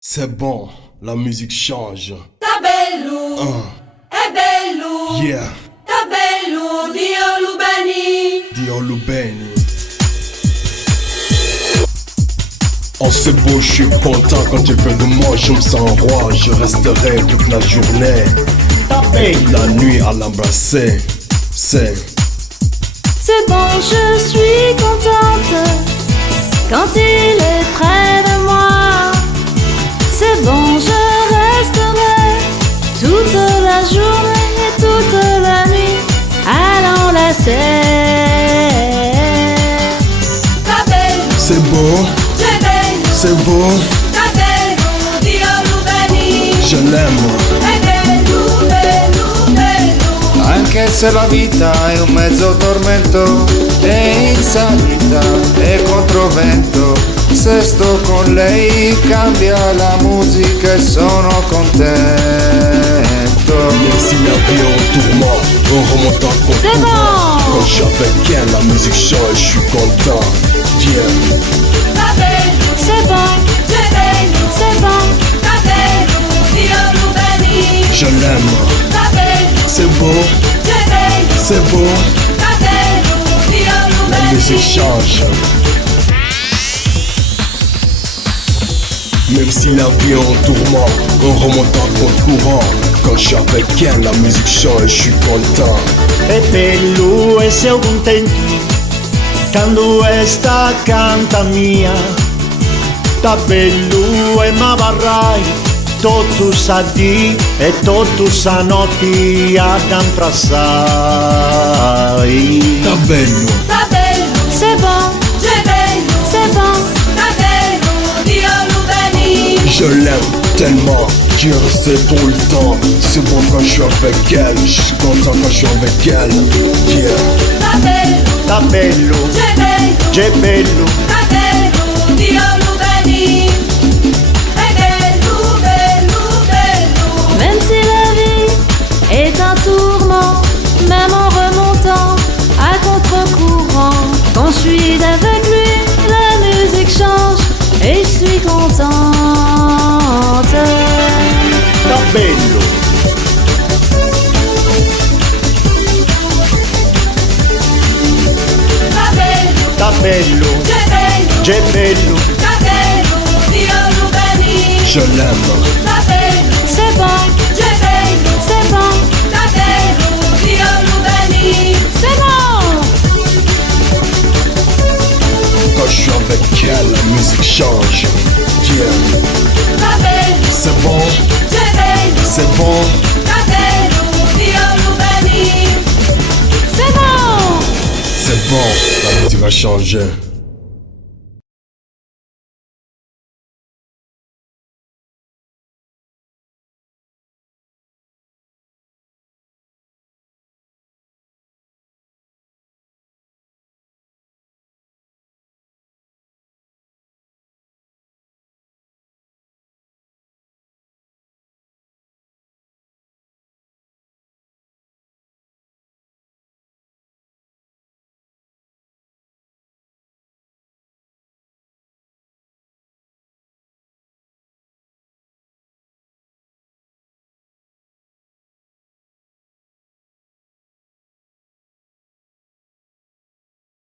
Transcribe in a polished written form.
C'est bon, la musique change. Tabello, è bello. Yeah, Tabello, Dio lo beni. Dio lo beni. Oh c'est beau, je suis content quand tu fais de moi, je me sens roi. Je resterai toute la journée, toute la nuit à l'embrasser. C'est bon, je suis contente quand il est près de moi. C'est bon, je resterai toute la journée et toute la nuit à l'enlacer. Tabello, c'est beau, c'est bello. c'est beau, Tabello, Dio lo beni. je l'aime. È bello, bello, bello. Anche se la vita è un mezzo tormento, è in salita e controvento. Se sto con lei cambia la musica e sono contento. Même si la vie est en tourment, on remonte en compte. C'est bon. Quand je suis avec elle, la musique change, je suis content. Viens, Tabello, C'est bon, c'est bello. c'est bon, Tabello, Dio lo beni. je l'aime. Tabello, C'est beau, c'est bello. c'est beau, Tabello, Dio lo la beni. musique change. Même si la vie est en tourment, on remonte en compte courant. Quand je suis avec elle, la musique change, je suis content. È bello e sei contento quando sta canta mia. Sta bello e ma varrai tutto sa di e tutto sa notti ad ambrassai. Tabello, Tabello, c'est bon, c'est bello. c'est bon. Tabello, Dio lo beni. je l'aime tellement, j'y restais tout le temps. C'est bon quand je suis avec elle, je suis content quand je suis avec elle. Yeah, Tabello, Sta bello, c'est bello. c'è bello, Tabello, Dio lo beni. È bello, bello, bello. Même si la vie est un tourment, même en remontant à contre-courant, quand je suis avec lui, la musique change et je suis contente. sta bello, Tabello, sta bello, c'est bello. c'è bello, Tabello, Dio lo beni. je l'aime. Tabello, C'est bon, c'est bello. c'est bon, Tabello, Dio lo beni. c'est bon. Quand je suis avec elle, la musique change. Yeah, Tabello, c'est bon, c'est bello. c'est bon, Tabello, Dio lo beni. C'est bon. c'est bon, la musique va changer.